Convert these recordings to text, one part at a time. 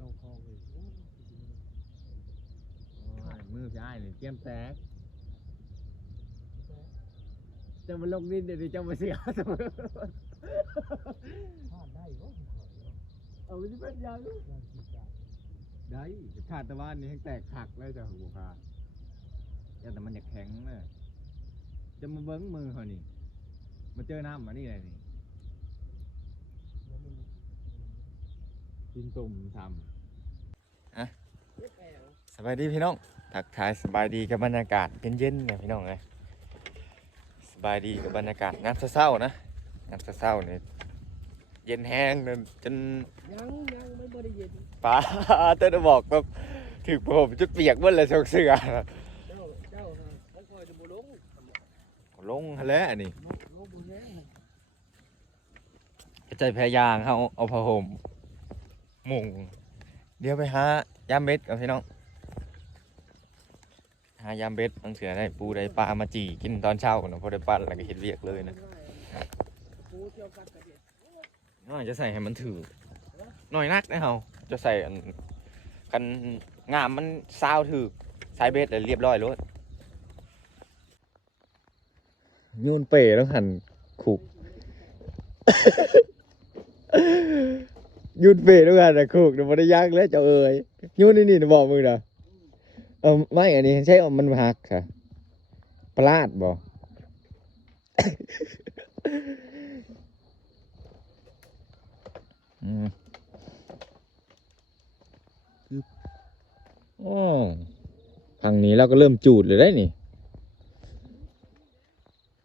ลองคองเลยมือพี่อ้ายนี่เตรียมแตกจะมาลงดินเดี๋ยวจะมาเสียเสมอ พลาดได้ก็เอาไปที่เป็นยังได้ขาดตะวันนี่ให้แตกหักเลยจ้ะหัวขาแต่มันจะแข็งเลยจะมาเบิ้งมือเขานี่มาเจอน้ำมานี่เลยนี่กินตุ่มทำอะสบายดีพี่น้องทักทายสบายดีกับบรรยากาศเย็นๆเนี่ยพี่น้องเลยสบายดีกับบรรยากาศงานเศร้าๆนะงานเศร้าๆเนี่ยเย็นแห้งจนยังไม่บริเย็นป้าเต้นบอกแบบถือผมจุดเปียกเมื่อไรเสือเจ้าต้องคอยจะบุลงลงแล้วอันนี้ลงบุแห้งใจแพ้ยางเขาเอาผ้าห่มมุงเดี๋ยวไปหายามเบ็ดกับพี่น้องหายามเบ็ดบางเสือได้ปูได้ปลามาจีกินตอนเช้านะพอได้ปั้นแล้วก็เห็ดเรียกเลยนะน้อยจะใส่ให้มันถือหน่อยนักนะเฮาจะใส่กันงามมันซาวถือใส่เบ็ดเลยเรียบร้อยรถยูนเป๋แล้วหันขุกยูนเป๋แล้วหันขุกเดี๋ยวมันได้ยากแล้วเจ้าเอ๋ยยูนนี่บอกมึงนะไม่อันนี้ใช่มันหักค่ะปลาดบอกทางนี้เราก็เริ่มจูดเลยได้นี่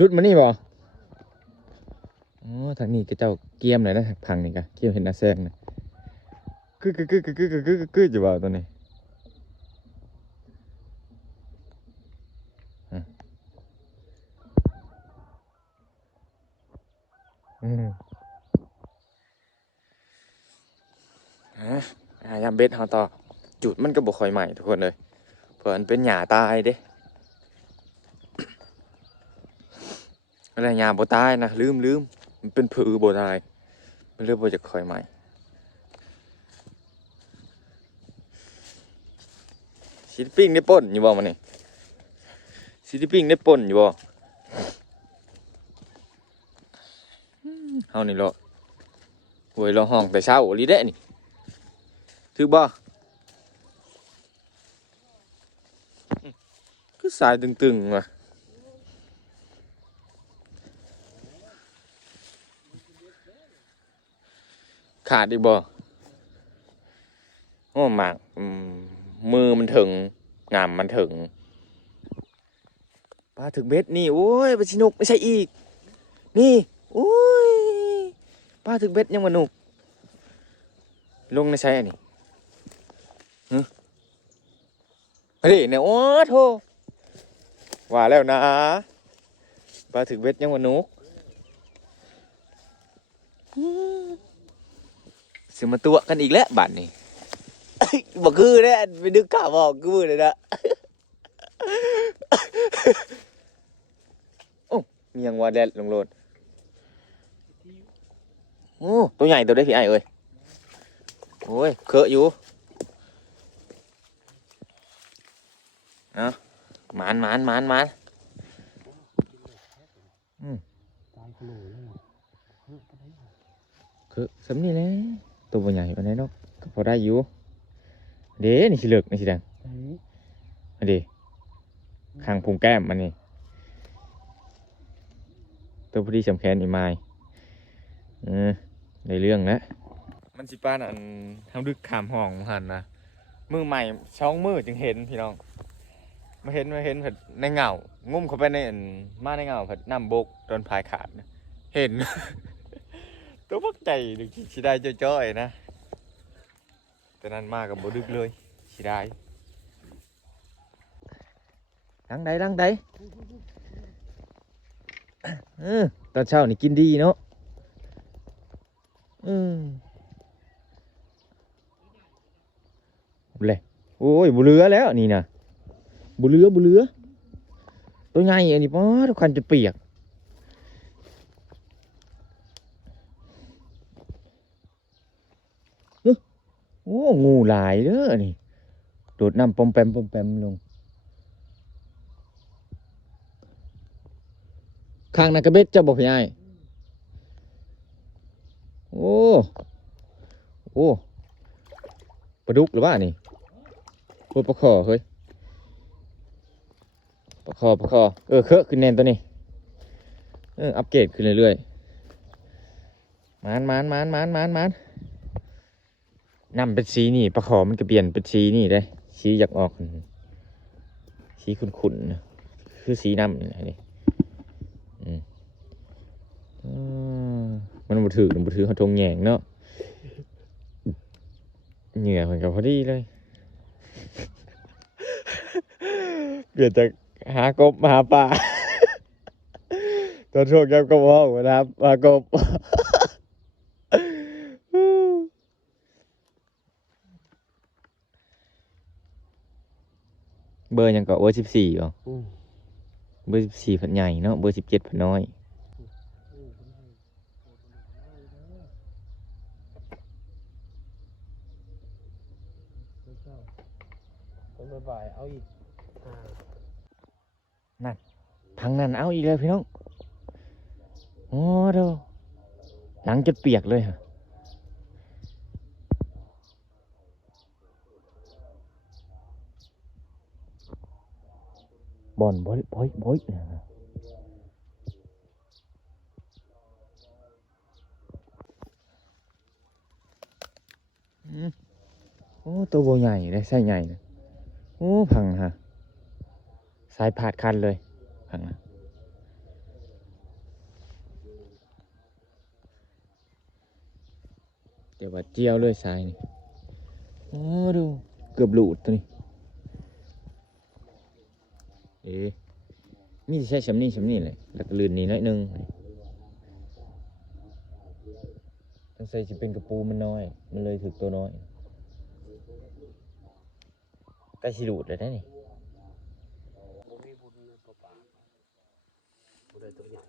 รุดมานี่บ่อ๋อทางนี้ก็เจ้าเกียมเลยนะทางนี้ก็เกียมเห็นหน้าแซงนะคือจะบ่ตัวนี้ยามเบ็ดเฮาต่อจุดมันก็บ่ค่อยใหม่ทุกคนเลยเผื่อมันเป็นหญ้าตายเด้อะไรหญ้าบ่ตายนะลืมมันเป็นผือบ่ตายมันเลยบ่จะค่อยใหม่สิปิ้งได้ป่นอยู่บ่มันนี่สิปิ้งได้ป่นอยู่บ่เฮานี่เหรอโวยเราห้องแต่เช้าอีหลีเด้นี่ถือบ่คือสายตึงๆว่ะขาดอีกบ่โอ้หมากมือมันถึงงามมันถึงปลาถึงเบ็ดนี่โอ้ยปลาชินุกไม่ใช่อีกนี่โอ้ยปลาถึงเบ็ดยังมาหนุกลงในใช้อันนี้เฮ้ยเนี่ยโอ้โธ่ว่าแล้วนะปลาถึงเบ็ดยังมาหนุกเสียมาตัวกันอีกแล้วบัดนี้บอกคือเนี่ยไปดึกข่าวบอกคือเลยนะโอ้มียังว่าแดดลงโลดโอ้ตัวใหญ่ตัวได้พี่ไอ้เอ้ยโอ้ยเคอะอยู่หมานคือสำนี่แหละตัวใหญ่ปานไหนเนาะก็พอได้อยู่เด้นี่สิเลิกนี่สิดังอันนี้ข้างพุงแก้มมันนี่ตัวพอดีสำแขนอีไม้ในเรื่องนะมันสิป้าอันทำดึกขามห้องหันนะมือใหม่ช่องมือจึงเห็นพี่น้องมาเห็นเผ็ดในเงางุ้มเข้าไปในมาในเงาเผ็ดน้ำบกโดนพายขาดนะเห็น ตัวพักใจดึกชิได้จ้อยๆนะแต่นั้นมากับบ่ดึกเลยชิได้ดังใดตอนเช้านี่กินดีเนาะเลยโอ้ยบุเรือแล้วนี่นะบุเรือตัวใหญ่อันนี้ป้อทุกคนจะเปียกโ โอ้งูหลายเด้อนี่โดดน้ำปอมแปมปอมแปมลงข้างนักกระเบ็ดเจ้าบอกพี่ไอ้โอ้โอ้ปลาดุกหรือว่านี่โอ้ปลาคอเฮ้ยปลาคอเคอะขึ้นแน่นตัวนี้อัปเกรดขึ้นเรื่อยๆมันนำเป็นสีนี่ปลาคอมันก็เปลี่ยนเป็นสีนี่ได้สีอยากออกสีขุ่นๆนะคือสีน้ำนี่แหละนี่มันบ่ถือเขาทงแหงเนาะเหงื่อเหมือนกับพอดีเลยเปลี่ยนจากหากบมาหาปลาตอนช่วงแก้มก็บอกนะครับหากบเบอร์ยังก็เบอร์14เหรอเบอร์14ผัดใหญ่เนาะเบอร์17ผัดน้อยคนบ่ายเอาอีกทางนั้นเอาอีกเลยพี่น้องโอ้เด้อหลังจะเปียกเลยฮะบ่อนบ่อยโอ้ตัวโบใหญ่เลยไส้ใหญ่นะโอ้พังฮะสายผาดคันเลยพังนะเดี๋ยวว่าเจียวเลยสายนี่โอ้ดูเกือบหลุดตัวนี้มีใช่ชำนี่เลยแล้วก็ลื่นนี่น้อยนึงต้องใส่จะเป็นกระปูมันน้อยมันเลยถึกตัวน้อยใกล้สิหลุดเลยนะนี่บ่มีบุญปลาบ่ได้ตัวใหญ่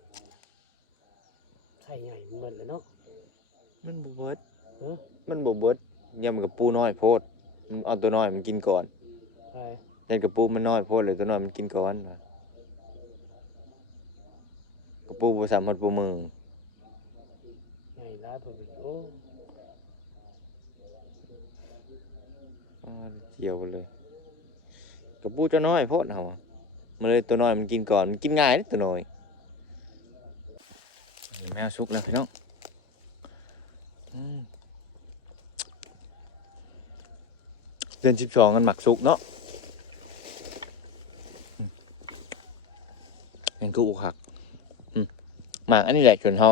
ไข่ใหญ่มันหมดเลยเนาะมันบ่เบิดยำกับปูน้อยโพดเอาตัวน้อยมันกินก่อนใช่ ยันกับปูมันน้อยโพดเลยตัวน้อยมันกินก่อนกับปูบ่สามารถปูมือใหญ่หลายเพิ่นโอ้เจียวไปเลยกับปูตัวน้อยโพดเอามันเลยตัวน้อยมันกินก่อนมันกินง่ายตัวน้อยแมวสุกแล้วพี่น้องเดือน12กันหมักสุกเนาะยังกูหักหมักอันนี้แหละจนเขา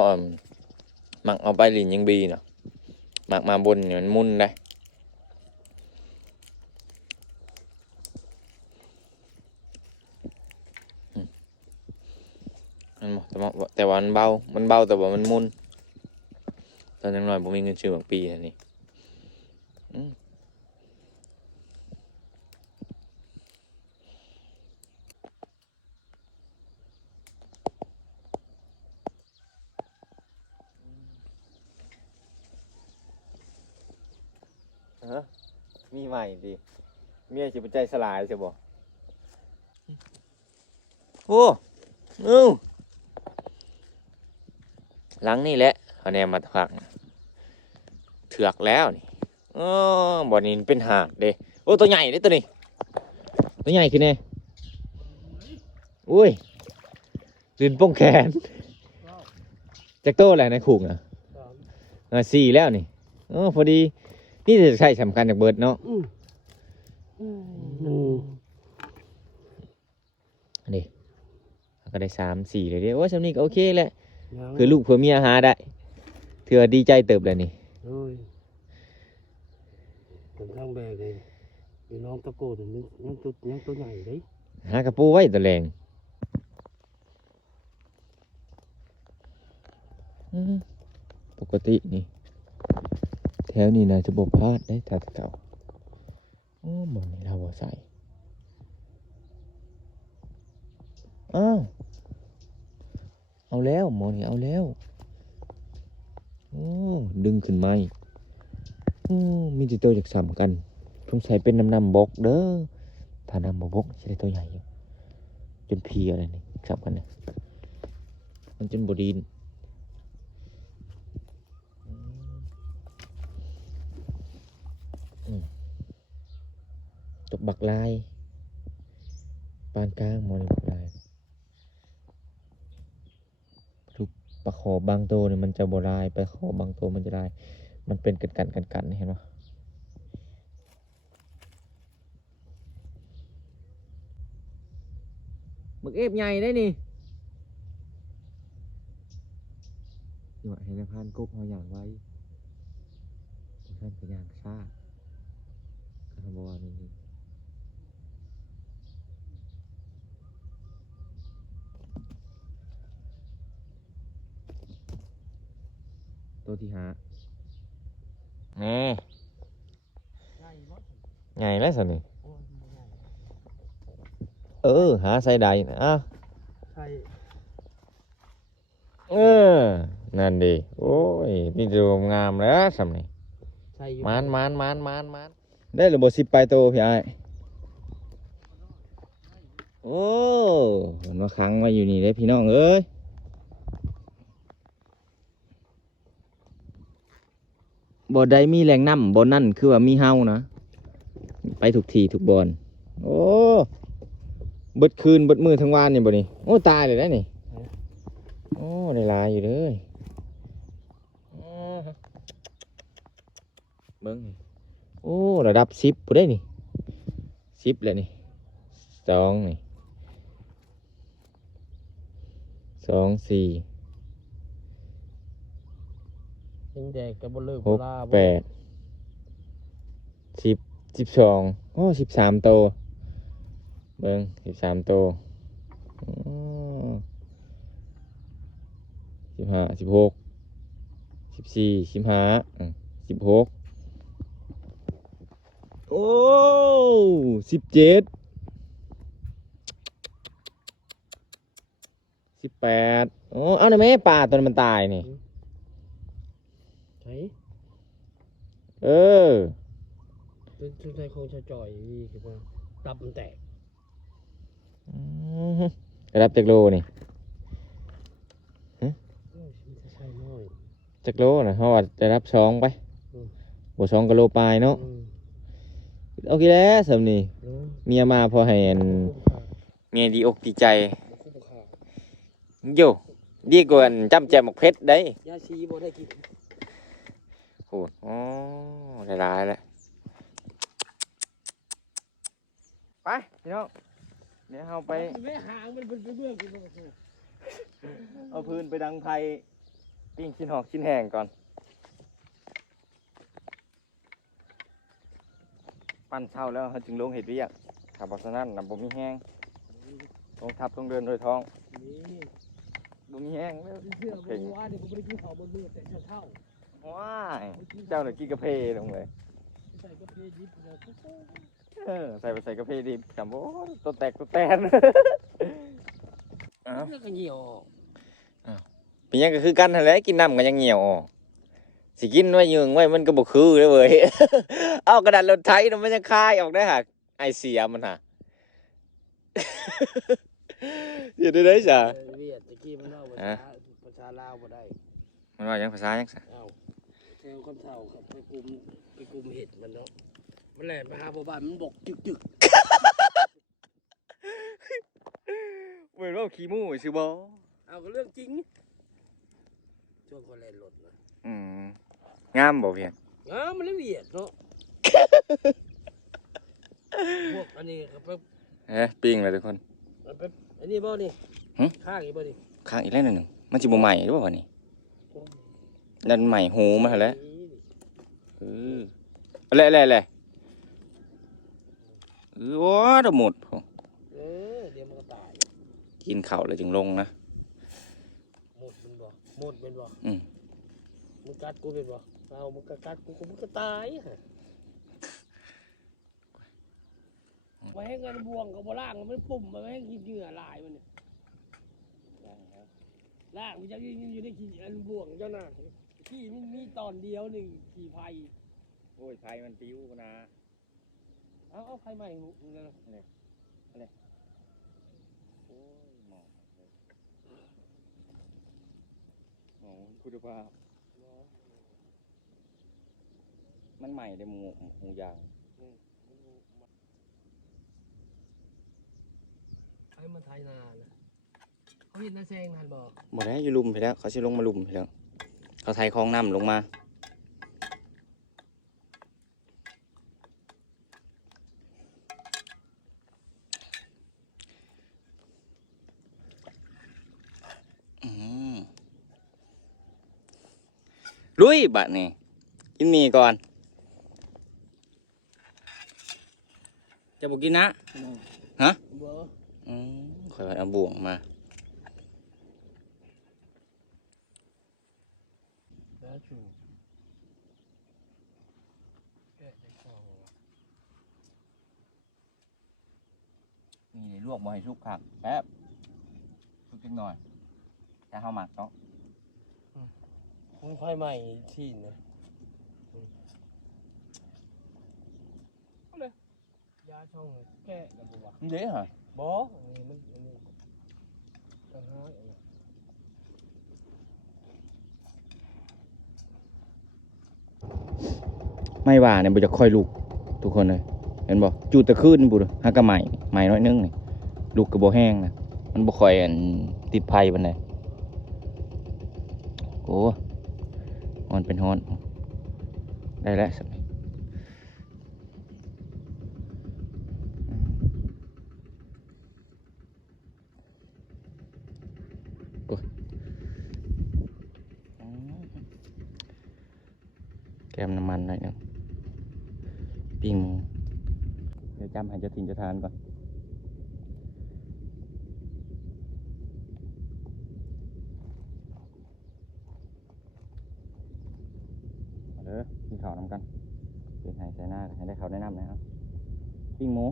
หมักเอาไปลินยังบีเนาะหมักมาบนเนี่ยมันมุนได้แต่ว่ามันเบาแต่ว่ามันมุนตอนยังน้อยผมมีเงินซื้อบางปีนี่มีใหม่ดิเมียจะเป็นใจสลายใช่บ่โอ้หลังนี่แหละเอาแนวมาพักเถือกแล้วนี่บ่อนี้เป็นหาดเด้โอ้ตัวใหญ่เด้ตัวนี้ตัวใหญ่ขึ้นแน่อุ้ยลื่นป้องแขนจากโต้อะไรในขุก4แล้วนี่พอดีนี่จะใช่สำคัญจากเบิร์ดเนาะนี่ก็ได้3 4เลยเด้โอ้สำนี้ก็โอเคแหละคือลูกเพื่อเมียหาได้เถื่อดีใจเติบเลยนี่ผมข้างแบกเลยอยู่น้องตะโกนยังตัวใหญ่เลยหากระปูไว้ตัวแรงปกตินี่แถวนี้นะจะบกพลาดได้แต่เก่าหมดนี่เราบ่ใส่เอาแล้วหมอนี่เอาแล้วดึงขึ้นไหม โอ้มีแต่ตัวจากสำกันสงสัยเป็นน้ำบกเด้อถ้าน้ำบ่บกจะได้ตัวใหญ่อยู่จนเพลียอะไรนี่สำกันเนี่ยมันจนบดีนตกบักลายปานกลางมองบักลายทุกปลาขอบางตัวเนี่ยมันจะโบลายปลาขอบางตัวมันจะลายมันเป็นกันเห็นไหมหมึกเอฟใหญ่ได้นี่นี่ว่าเห็นในพานกุ๊บเขาอย่างไว้ท่านเป็นอย่างซ่าเขาบอกว่านี่ตัวที่หานี่ ใหญ่บ่ ไงแล้วสินี่ โอ้ยบ่ใหญ่ หาใส่ใดนะอ่ะ ใช่ นั่นดิโอ้ยนี่ดูงามแล้วสำนี่ ใช่อยู่ มานได้หรือบ่สิบปลายโตพี่ไอ้ายโอ้มันมาค้างไว้อยู่นี่เลยพี่น้องเอ้ยบ่ได้มีแรงน้ำบ่นั่นคือว่ามีเฮานะไปทุกทีทุกบอนโอ้เบิดคืนเบิดมือทั้งวันนี่บ่นี่โอ้ตายเลยนะนี่โอ้ได้หลายอยู่เลยเบิ่งโอ้ระดับ10บ่ได้นี่10แล้วนี่2นี่2 4 ยังแดกกับบ่เลิก ห บ่ ก ลา แปด12โอ้13โตเบิ่ง13โต15 16 14 15 16โอ้17 18โอ้เอาหน่อยแม่ปลาตัวนั้นมันตายนี่ ใช่ เออ เป็นชุดไทยของชาจ่อยนี่คือว่าตับมันแตก ระดับจักโลนี่ โอ้ยมันจะใช่น้อย จักโลนะเขาว่าจะรับ2ไปบ่2กิโลปลายเนาะโอเคแล้วสำนี่เมียมาพอให้อันเมียดีอกดีใจโยดีกว่าอันจำแจมหมกเพชรได้ ยาชีบ่ได้กิน โหอ๋อได้หลายแล้วไปพี่น้องเดี๋ยวเอาไป แม่หางมันเป็นเบื้องกิน เอาพื้นไปดังไทยปิ้งชิ้นหอกชิ้นแห้งก่อนปั้นเช่าแล้วเขาจึงลงเห็ดเวียกถ้าบอกฉะนั้นน่ะบ่มีแห้งต้องทับต้องเดินโดยท้อง นี่ บ่มีแห้งแล้ว เสื้อบ่ว่าเดี๋ยวกูบ่ได้กินข้าวบนมือแต่เช้า ว้ายเจ้าหน่ะกินกาแฟลงเลย ใส่กาแฟยิบเลย ใส่ไปใส่กาแฟดิบจำโอ้ตัวแตกตัวแตนอ้าว แล้วก็เหี่ยว เป็นหยังก็คือกันนั่นแหละกินน้ำก็ยังเหี่ยวออกสิกินไว้ยืงไว้มันก็บ่คือเลยเว้ย เอากระดาษรถไถน่ะมันยังคายออกได้หากไอเสียมันหะ อย่าได้จ้ะ เวียดตะกี้มันเล่าภาษาลาวบ่ได้ มันว่าหยังภาษาหยังซะ เอ้าแถวคำเฒ่าครับไปกลุ่มเห็ดมันเนาะมันแล่นไปหาพ่อบ้านมันบกจึก เหมือนว่าขี้มูกซื่อบ่ เอาก็เรื่องจริงช่วงคนแล่นรถนะ อืมงามบ่เพียง มันเลยเวียดเนาะ พวกอันนี้ครับ ปิ้งเลยทุกคน อันนี้บ่นี่ หึ ข้างอีบ่นี่ ข้างอีกแล้วหนึงมันสิบ่ใหม่หรือเปล่าวะนี่นั่นใหม่หูมาหั่นแหล้วเออแหละโอ้ดหมดพอ เดี๋ยวมันก็ตาย กินข้าวแล้วจึงลงนะ หมดเป็นบ่หมดเป็นบ่ อืม มึงกัดกูเป็นบ่เอามึงก็กัดกูมึงก็ตายฮะไว้ให้เงินบวงกับบ่ล่างมันปุ่มมันให้กินเหยื่อลายมันเนี่ยล่างมันจะยืนอยู่ในขี้อันบวงเจ้าหน้าที่มันมีตอนเดียวหนึ่งขี่ไผ่ โอ้ยไฟมันปิ้วนะ เอาไฟใหม่นั่นน่ะ โอ้ยหมอกเลยหมอกคุณภาพมันใหม่เลยหมูยาง ให้มันไทยนานะเขาเห็นน้าแซงนานบอก หมดแล้วอยู่ลุมไปแล้วเขาสิลงมาลุมไปแล้วเขาไทยคลองน้ำลงมาลุยบัดนี่กินหมี่ก่อนจะบอกกินนะฮะ เบอร์ คอยเอาบ่วงมา แล้วชูแกะใจคอ นี่ลวกบ่ให้สุกครับแป๊บสุกจังหน่อยแต่เฮาหมักเนาะ คงไฟใหม่ที่นะเอาเลยยาช่องแกะกันบ่วะ นี่เด้เหรอ บ่อันนี้มันอันนี้ต่างหากอันนี้ ไม่ว่าเนี่ยบ่จะค่อยลุกทุกคนเลยเห็นบ่จูดตะคืนนี่บุหากะใหม่น้อยนึงนี่ลูกก็บ่แห้งนะมันบ่ค่อยอันติดไผปานใดโอ้ฮ้อนเป็นฮ้อนได้แล้วสักนิดโอ้แก้มน้ำมันหน่อยนึงปิ้งหมูเดี๋ยวจำให้เจะทิ้งจะทานก่อนมาเด้อกินข้าวนำกันเดี๋ยวให้ใส่หน้าให้ได้ข้าวแนะนำนะครับปิ้งหมู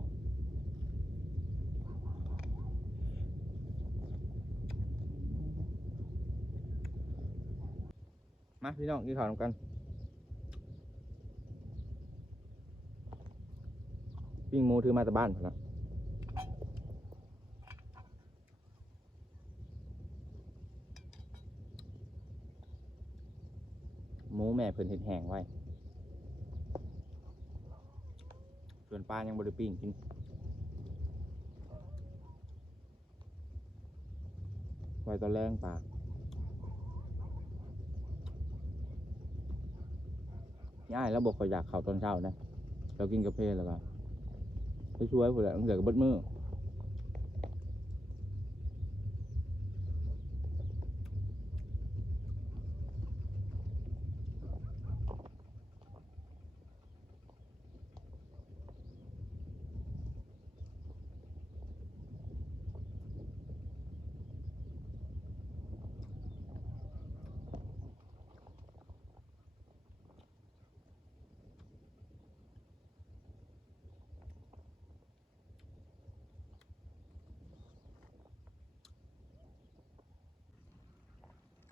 มาพี่น้องกินข้าวนำกันปิ้งหมูถือมาจากบ้านผมแล้วหมูแม่เพิ่นเห็ดแห้งไว้ส่วนปลายังบ่ได้ปิ้งกินไว้ตอนแรงปลาย่ายแล้วบอกขอยอยากเข้าตอนเช้านะเรากินกาแฟแล้วก็ไปช่วยพวกแหละตั้งแต่กับเบิดมือ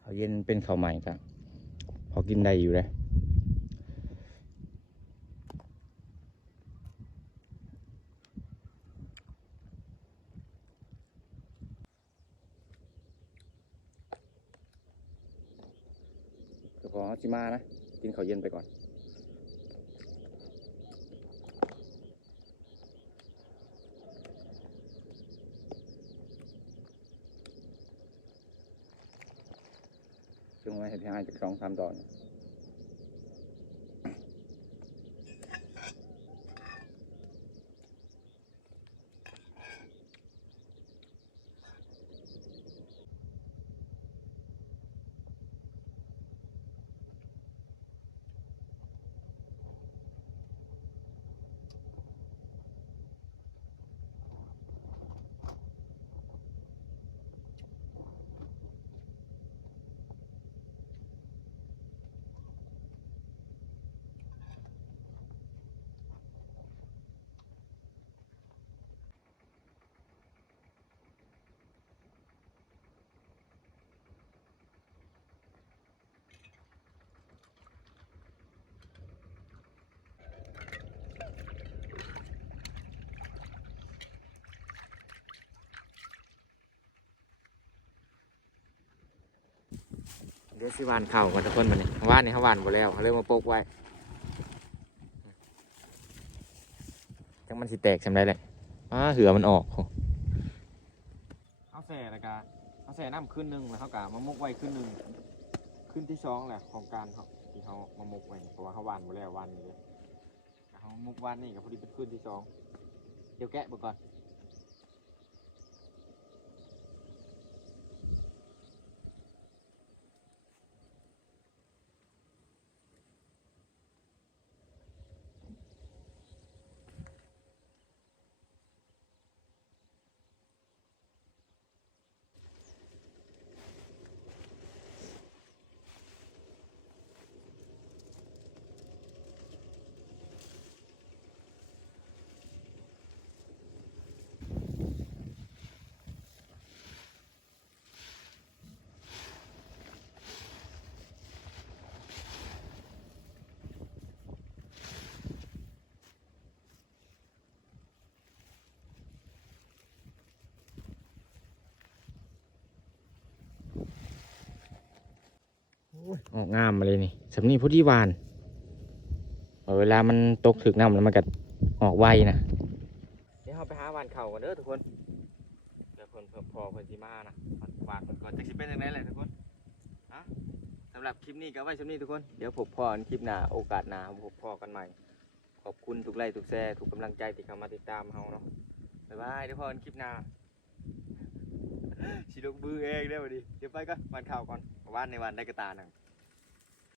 ข้าวเย็นเป็นข้าวใหม่ครับพอกินได้อยู่เลยเดี๋ยวพอเขาจิมานะกินข้าวเย็นไปก่อนช่วงไว้ให้พี่ให้จาก2-3 ตอน เดี๋ยวสิหวานเข่าก่อนทุกคนมาเนี่ยหวานนี่เขาหวานหมดแล้วเขาเริ่มมาโปกไว้จังมันสิแตกใช่ไหมเลยเหือมันออกเอาแส่ละกะเอาแส่น้ำขึ้นหนึ่งแล้วเขากะมามุกไว้ขึ้นหนึ่งขึ้นที่สองแหละของการเขาที่เขามามุกไว้เพราะว่าเขาหวานหมดแล้วหวานนี่เลยเขามุกหวานนี่กับพอดีเป็นขึ้นที่สองเดี๋ยวแกะไปก่อนออกงามมาเลยนี่สำนีพอดีหวานเวลามันตกถึกน้ำแล้วมันก็ออกไวนะเดี๋ยวเราไปหาหวานเข่ากันเด้อทุกคนเดี๋ยวเพิ่นพอเพิ่นสิมานะฝากเพิ่นก่อนจะสิเป็นยังไงแหละทุกคนฮะสำหรับคลิปนี้ก็ไว้สำนี้ทุกคนเดี๋ยวพบพอกันคลิปหน้าโอกาสหน้าพบพอกันใหม่ขอบคุณทุกไลค์ทุกแชร์ทุกกำลังใจที่เข้ามาติดตามเฮาเนาะบ๊ายบายเดี๋ยวพอกันคลิปหน้าสิลงมือเองได้อวันนี้เดี๋ยวไปก่อนหวานเข่าก่อนหวานในวันได้กระตาหนึ่ง